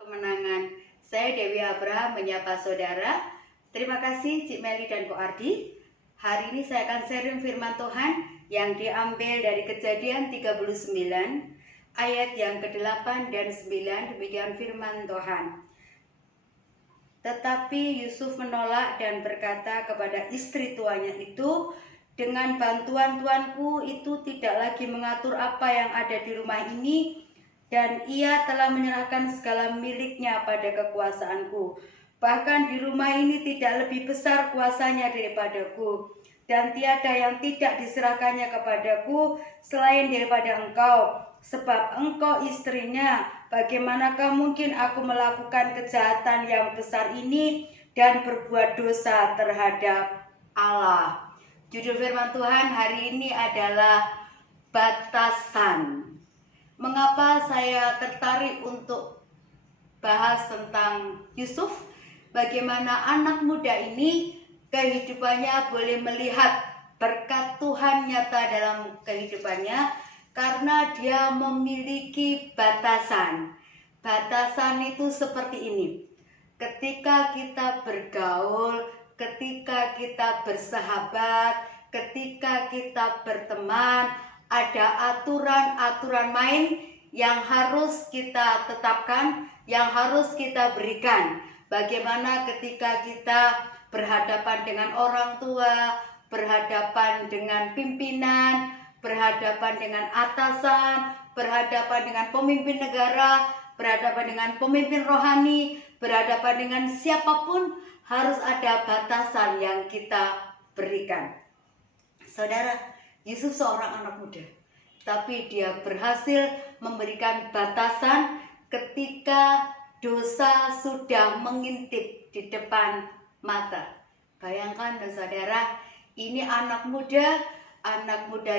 Kemenangan. Saya Dewi Abraham menyapa saudara. Terima kasih Cik Meli dan Ko Ardi. Hari ini saya akan sharing firman Tuhan yang diambil dari Kejadian 39 ayat yang ke-8 dan 9. Demikian firman Tuhan. Tetapi Yusuf menolak dan berkata kepada istri tuannya itu, dengan bantuan tuanku itu tidak lagi mengatur apa yang ada di rumah ini, dan ia telah menyerahkan segala miliknya pada kekuasaanku. Bahkan di rumah ini tidak lebih besar kuasanya daripadaku, dan tiada yang tidak diserahkannya kepadaku selain daripada engkau, sebab engkau istrinya. Bagaimanakah mungkin aku melakukan kejahatan yang besar ini dan berbuat dosa terhadap Allah? Judul firman Tuhan hari ini adalah batasan. Mengapa saya tertarik untuk bahas tentang Yusuf? Bagaimana anak muda ini kehidupannya boleh melihat berkat Tuhan nyata dalam kehidupannya, karena dia memiliki batasan. Batasan itu seperti ini. Ketika kita bergaul, ketika kita bersahabat, ketika kita berteman, ada aturan-aturan main yang harus kita tetapkan, yang harus kita berikan. Bagaimana ketika kita berhadapan dengan orang tua, berhadapan dengan pimpinan, berhadapan dengan atasan, berhadapan dengan pemimpin negara, berhadapan dengan pemimpin rohani, berhadapan dengan siapapun, harus ada batasan yang kita berikan. Saudara, Yusuf seorang anak muda, tapi dia berhasil memberikan batasan ketika dosa sudah mengintip di depan mata. Bayangkan saudara, ini anak muda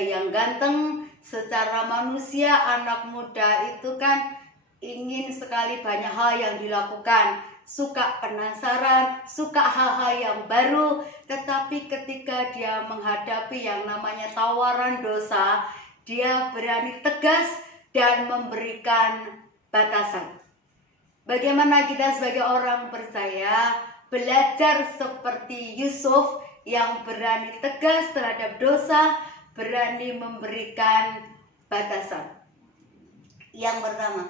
yang ganteng. Secara manusia anak muda itu kan ingin sekali banyak hal yang dilakukan, suka penasaran, suka hal-hal yang baru. Tetapi ketika dia menghadapi yang namanya tawaran dosa, dia berani tegas dan memberikan batasan. Bagaimana kita sebagai orang percaya belajar seperti Yusuf yang berani tegas terhadap dosa, berani memberikan batasan. Yang pertama,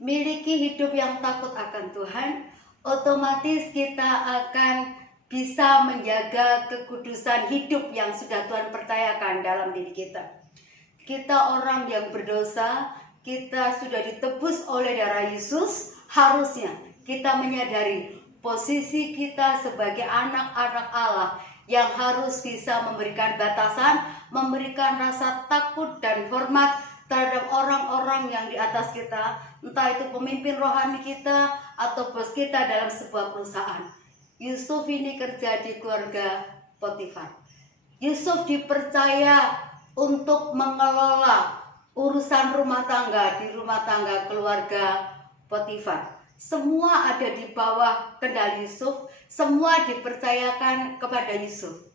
miliki hidup yang takut akan Tuhan. Otomatis kita akan bisa menjaga kekudusan hidup yang sudah Tuhan percayakan dalam diri kita. Kita orang yang berdosa, kita sudah ditebus oleh darah Yesus. Harusnya kita menyadari posisi kita sebagai anak-anak Allah yang harus bisa memberikan batasan, memberikan rasa takut dan hormat terhadap orang-orang yang di atas kita, entah itu pemimpin rohani kita atau bos kita dalam sebuah perusahaan. Yusuf ini kerja di keluarga Potifar. Yusuf dipercaya untuk mengelola urusan rumah tangga di rumah tangga keluarga Potifar. Semua ada di bawah kendali Yusuf, semua dipercayakan kepada Yusuf.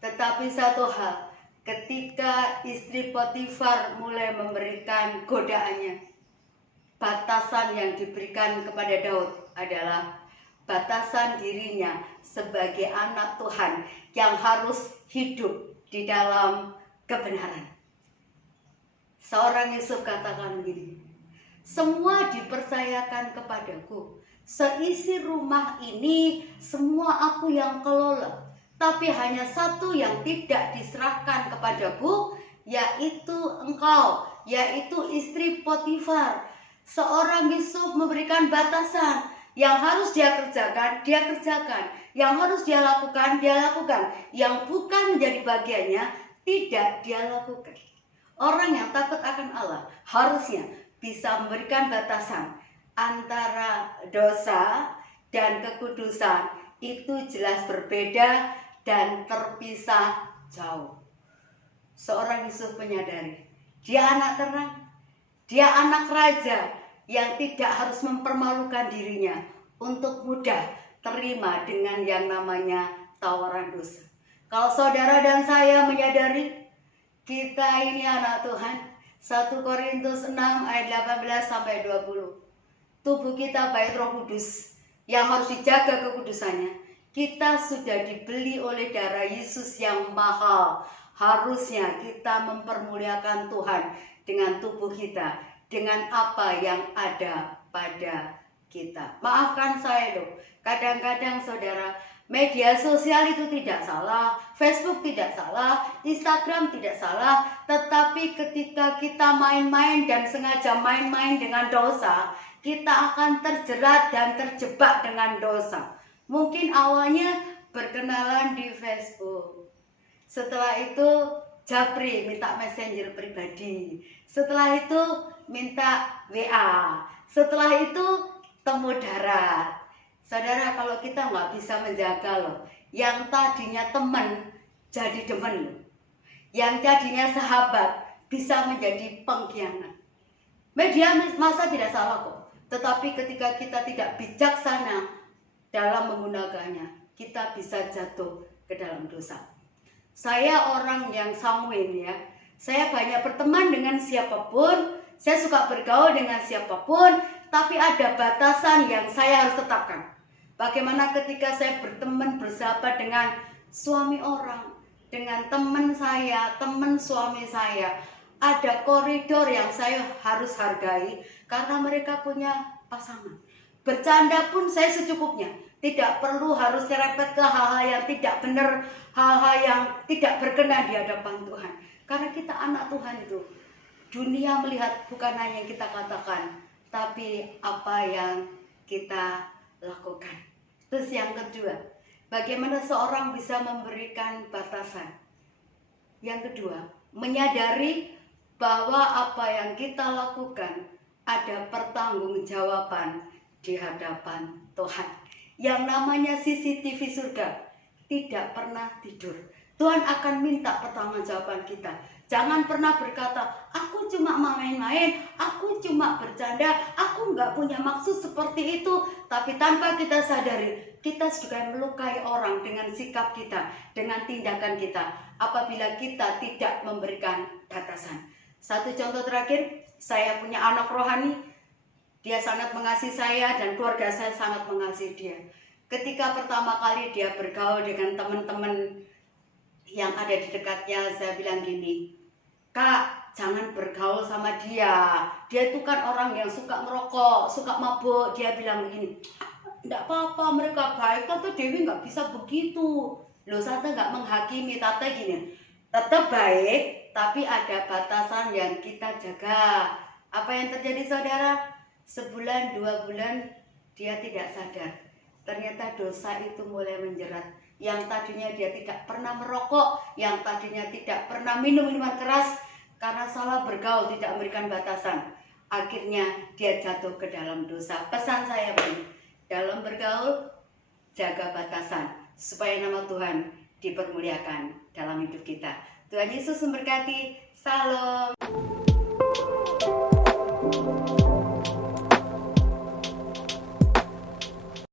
Tetapi satu hal, ketika istri Potifar mulai memberikan godaannya, batasan yang diberikan kepada Daud adalah batasan dirinya sebagai anak Tuhan yang harus hidup di dalam kebenaran. Seorang Yusuf katakan begini, semua dipercayakan kepadaku, seisi rumah ini semua aku yang kelola, tapi hanya satu yang tidak diserahkan kepadaku, yaitu engkau, yaitu istri Potifar. Seorang Yusuf memberikan batasan, yang harus dia kerjakan, dia kerjakan, yang harus dia lakukan, dia lakukan, yang bukan menjadi bagiannya, tidak dia lakukan. Orang yang takut akan Allah harusnya bisa memberikan batasan antara dosa dan kekudusan. Itu jelas berbeda dan terpisah jauh. Seorang Yusuf menyadari dia anak terang, dia anak raja yang tidak harus mempermalukan dirinya untuk mudah terima dengan yang namanya tawaran dosa. Kalau saudara dan saya menyadari Kita ini anak Tuhan. 1 Korintus 6 ayat 18 sampai 20. Tubuh kita bait Roh Kudus yang harus dijaga kekudusannya. Kita sudah dibeli oleh darah Yesus yang mahal. Harusnya kita mempermuliakan Tuhan dengan tubuh kita, dengan apa yang ada pada kita. Maafkan saya loh, kadang-kadang saudara, media sosial itu tidak salah, Facebook tidak salah, Instagram tidak salah, tetapi ketika kita main-main dan sengaja main-main dengan dosa, kita akan terjerat dan terjebak dengan dosa. Mungkin awalnya berkenalan di Facebook, setelah itu japri minta messenger pribadi, setelah itu minta WA, setelah itu temu darat. Saudara, kalau kita nggak bisa menjaga loh, yang tadinya teman jadi demen loh, yang tadinya sahabat bisa menjadi pengkhianat. Media massa tidak salah kok, tetapi ketika kita tidak bijaksana dalam menggunakannya, kita bisa jatuh ke dalam dosa. Saya orang yang sanguin ya, saya banyak berteman dengan siapapun, saya suka bergaul dengan siapapun, tapi ada batasan yang saya harus tetapkan. Bagaimana ketika saya berteman, bersahabat dengan suami orang, dengan teman saya, teman suami saya, ada koridor yang saya harus hargai karena mereka punya pasangan. Bercanda pun saya secukupnya, tidak perlu harus nyerempet ke hal-hal yang tidak benar, hal-hal yang tidak berkenan di hadapan Tuhan. Karena kita anak Tuhan itu, dunia melihat bukan hanya yang kita katakan, tapi apa yang kita lakukan. Terus yang kedua, bagaimana seorang bisa memberikan batasan. Yang kedua, menyadari bahwa apa yang kita lakukan ada pertanggungjawaban di hadapan Tuhan. Yang namanya CCTV surga tidak pernah tidur. Tuhan akan minta pertanggungjawaban kita. Jangan pernah berkata, aku cuma main-main, aku cuma bercanda, aku nggak punya maksud seperti itu. Tapi tanpa kita sadari, kita juga melukai orang dengan sikap kita, dengan tindakan kita, apabila kita tidak memberikan batasan. Satu contoh terakhir, saya punya anak rohani, dia sangat mengasihi saya dan keluarga saya sangat mengasihi dia. Ketika pertama kali dia bergaul dengan teman-teman yang ada di dekatnya, saya bilang gini, Kak, jangan bergaul sama dia. Dia itu kan orang yang suka merokok, suka mabuk. Dia bilang begini, enggak apa-apa, mereka baik. Tante Dewi nggak bisa begitu. Loh, Tante nggak menghakimi. Tante gini, tetap baik, tapi ada batasan yang kita jaga. Apa yang terjadi saudara? Sebulan, 2 bulan, dia tidak sadar. Ternyata dosa itu mulai menjerat. Yang tadinya dia tidak pernah merokok, yang tadinya tidak pernah minum minuman keras, karena salah bergaul, tidak memberikan batasan, akhirnya dia jatuh ke dalam dosa. Pesan saya pun, dalam bergaul, jaga batasan, supaya nama Tuhan dipermuliakan dalam hidup kita. Tuhan Yesus memberkati. Salam.